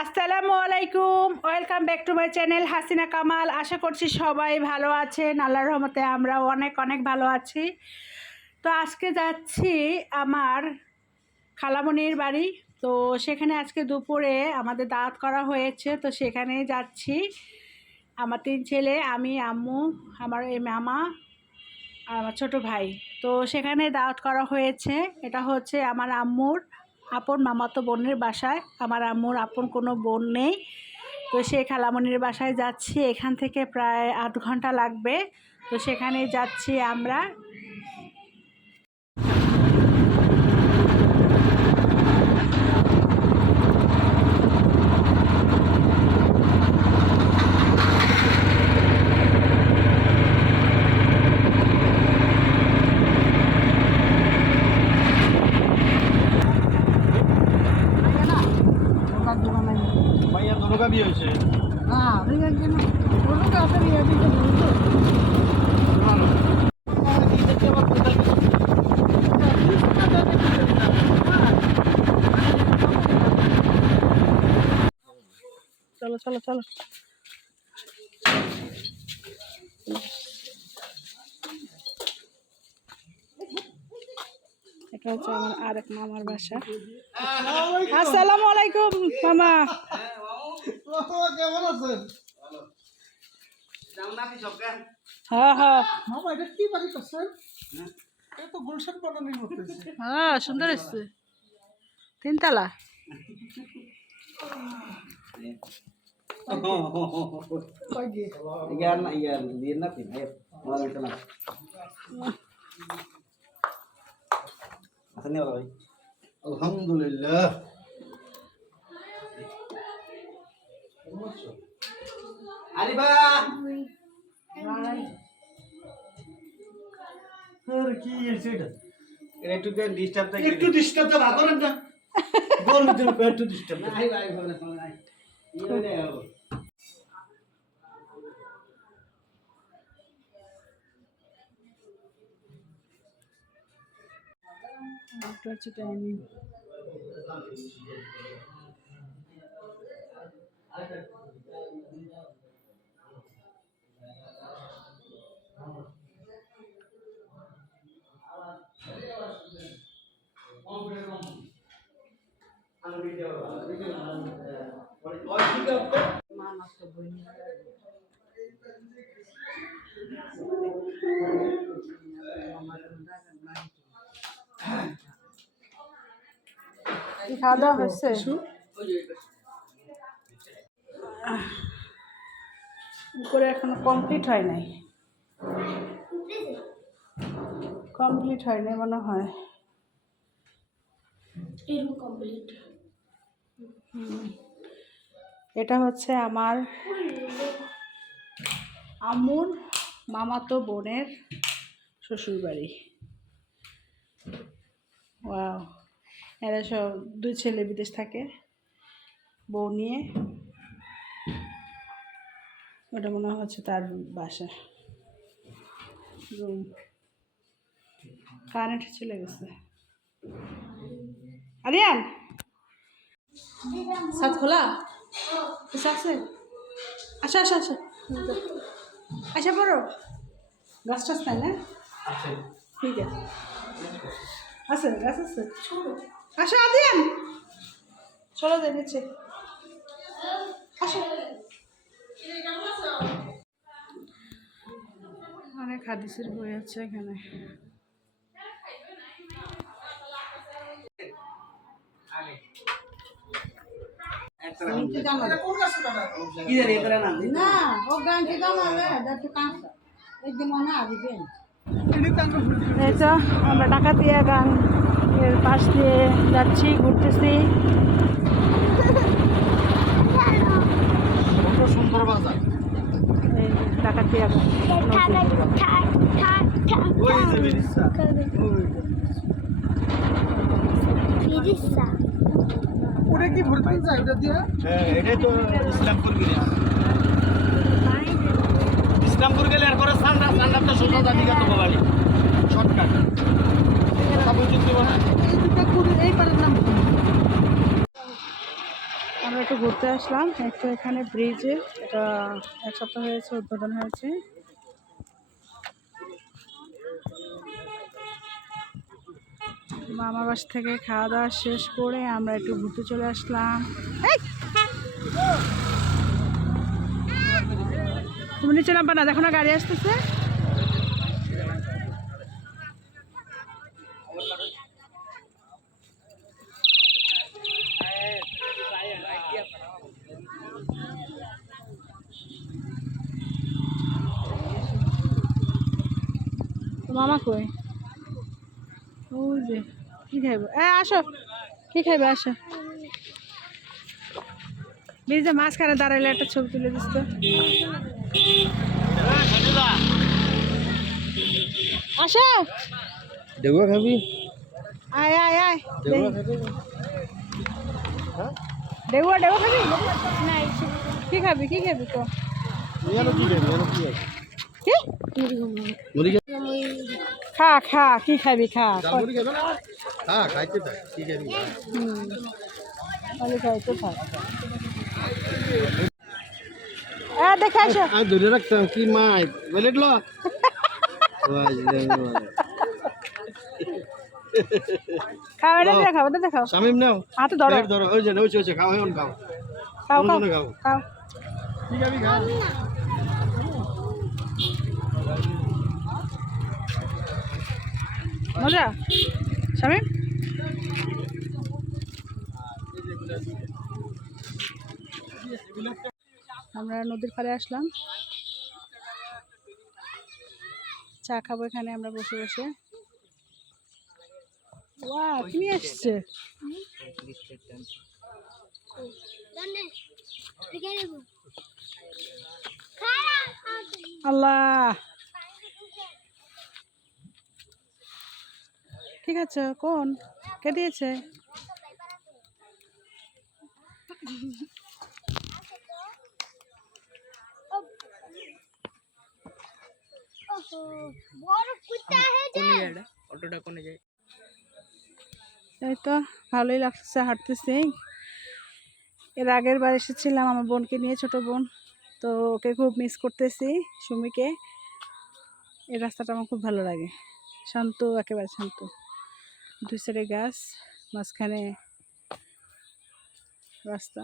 আসসালামু আলাইকুম। Welcome back to my channel Hasina Kamal. আশা করছি সবাই ভালো আছেন। আল্লাহর রহমতে আমরা অনেক অনেক ভালো আছি। তো আজকে যাচ্ছি আমার খালামণির বাড়ি। তো সেখানে আজকে দুপুরে আমাদের দাওয়াত করা হয়েছে। তো সেখানেই যাচ্ছি। আমার তিন ছেলে, আমি, আম্মু, আমার এই মামা আর আমার ছোটো ভাই। তো সেখানে দাওয়াত করা হয়েছে। এটা হচ্ছে আমার আম্মুর আপন মামাতো বোনের বাসায়। আমার আম্মুর আপন কোনো বোন নেই। তো সে খালামণির বাসায় যাচ্ছি। এখান থেকে প্রায় আধ ঘণ্টা লাগবে। তো সেখানে যাচ্ছি আমরা। লোকা বিয়ে হয়েছে? হ্যাঁ চলো চলো চলো। এটা হচ্ছে আমার আরেক মামার বাসা। আসসালামু আলাইকুম মামা। কেমন আছেন হ্যাঁ হ্যাঁ। মামা এটা কি আলহামদুলিল্লাহ। ba? আরে কি হয়েছে এটা? একটু ডিস্টার্ব থাকে? একটু ডিস্টার্ব তো ভাগ করেন না। বল দিন একটু ডিস্টার্ব নাই ভাই বলে শোনা এটা হচ্ছে টাইমিং কি খাওয়া দাওয়া হচ্ছে উপরে এখনও কমপ্লিট হয় নাই। কমপ্লিট হয় নাই মনে হয়। হুম। এটা হচ্ছে আমার আম্মুর মামাতো বোনের শ্বশুরবাড়ি। ওয়াও। এরা সব দুই ছেলে বিদেশ থাকে বউ নিয়ে। ওটা মনে হচ্ছে তার বাসা। রুম। কারেন্ট চলে গেছে। আরিয়ান! সাত খোলা? আছে? আসা আসা আসা। আসা পড়ো। গাছ টাছ নাই না? ঠিক আছে। আছে গাছ আছে আসো আদিয়ান চলো যাই নিচে। আসো অনেক হাদিসের বই আছে এখানে। কি না না ও গানটি গামালে দাঁড়তে কাঁচা। এই যে মনে আসবেন এনে তো আমরা ডাকাতিয়া গান এর পাশ দিয়ে যাচ্ছি ঘুরতেছি। কত সুন্দর বাজার। ডাকাতিয়া গান। ওটা কি ভর্তি যায় ওটা দিয়ে? হ্যাঁ এটাই তো ইসলামপুর গেলে। ইসলামপুর গেলে এরপরে সান্ডা সান্ডা তো ষোলো জাতি কত বাড়ি শর্টকাট কথা বলতে দিব না এই দুটো কুড়ি এই পারের নাম আমরা একটু ঘুরতে আসলাম। একটু এখানে ব্রিজে এটা এক সপ্তাহ হয়েছে, উদ্বোধন হয়েছে। মামা বাস থেকে খাওয়া দাওয়া শেষ করে আমরা একটু ঘুরতে চলে আসলাম! তুমি নিচে নামবা না, দেখো না গাড়ি আসতেছে। মামা কই? যে কি খাইবে? এ আসো। কি খাইবে? আসো। ব্রিজে মাঝখানে দাঁড়াইলে একটা ছবি তুলে দিস তো। আসো। দেখো খাবি? আয় আয় আয়। দেখো খাবি? ডেগুয়া ডেগুয়া খাবি? কি খাবি? কি খাবি? তো কি? খা খা কি খাবি? খা হ্যাঁ খাইতে থাক কি খাবি? হুম খাইতে থাক। এ দেখে আসো। আমি ধরে রাখতাম কি মাই ওয়েলেট লো দেখাও দেখাও শামিম নাও। হাতে ধরো। ধরো ওই যে ওই যে খাও খাও। খাও খাও। খাও। খাও কি খাবি খা মজা? স্বামী? আমরা নদীর পাড়ে আসলাম। চা খাব এখানে আমরা বসে বসে। ওয়া নিয়ে আসছে আল্লাহ। ঠিক আছে কোন? কে দিয়েছে? এই তো ভালোই লাগছে হাঁটতেছি। এর আগের বার এসেছিলাম আমার বোনকে নিয়ে ছোট বোন। তো ওকে খুব মিস করতেছি সুমিকে। এই রাস্তাটা আমার খুব ভালো লাগে। শান্ত একেবারে শান্ত। দুই সাইডে গাছ, মাঝখানে রাস্তা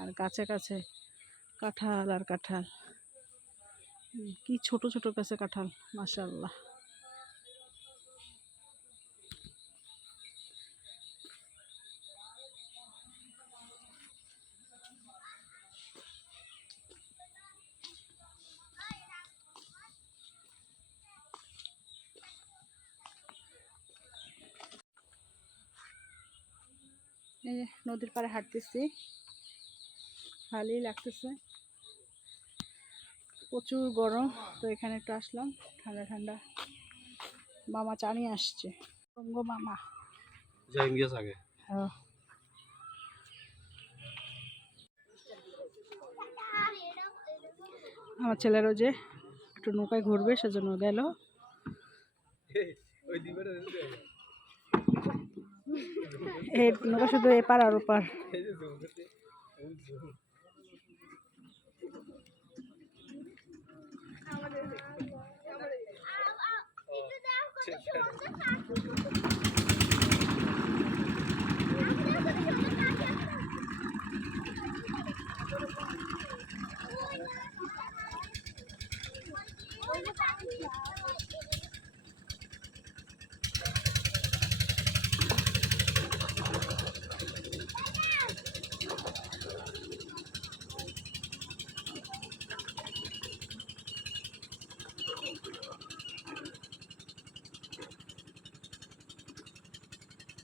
আর কাছে কাছে কাঁঠাল আর কাঁঠাল। কি ছোট ছোট কাছে কাঁঠাল মাশাল্লাহ নদীর পাড়ে হাঁটতেছি। ভালোই লাগতেছে। প্রচুর গরম তো এখানে একটু আসলাম। ঠান্ডা ঠান্ডা। মামা চানি নিয়ে আসছে। রঙ্গ মামা। আগে হ্যাঁ। আমার ছেলেরও যে একটু নৌকায় ঘুরবে সেজন্য গেল। এই নৌকা শুধু এপার আর ওপার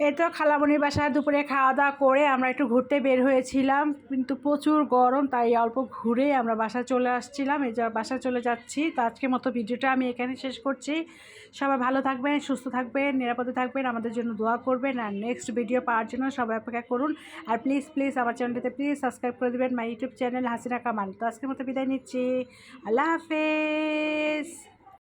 এই তো খালামণির বাসায় দুপুরে খাওয়া দাওয়া করে আমরা একটু ঘুরতে বের হয়েছিলাম। কিন্তু প্রচুর গরম, তাই অল্প ঘুরে আমরা বাসায় চলে আসছিলাম। এই যে বাসায় চলে যাচ্ছি। তো আজকের মতো ভিডিওটা আমি এখানে শেষ করছি। সবাই ভালো থাকবেন, সুস্থ থাকবেন, নিরাপদে থাকবেন। আমাদের জন্য দোয়া করবেন। আর নেক্সট ভিডিও পাওয়ার জন্য সবাই অপেক্ষা করুন। আর প্লিজ প্লিজ আমার চ্যানেলটিতে প্লিজ সাবস্ক্রাইব করে দেবেন। My YouTube channel Hasina Kamal. তো আজকের মতো বিদায় নিচ্ছি। আল্লাহ হাফেজ।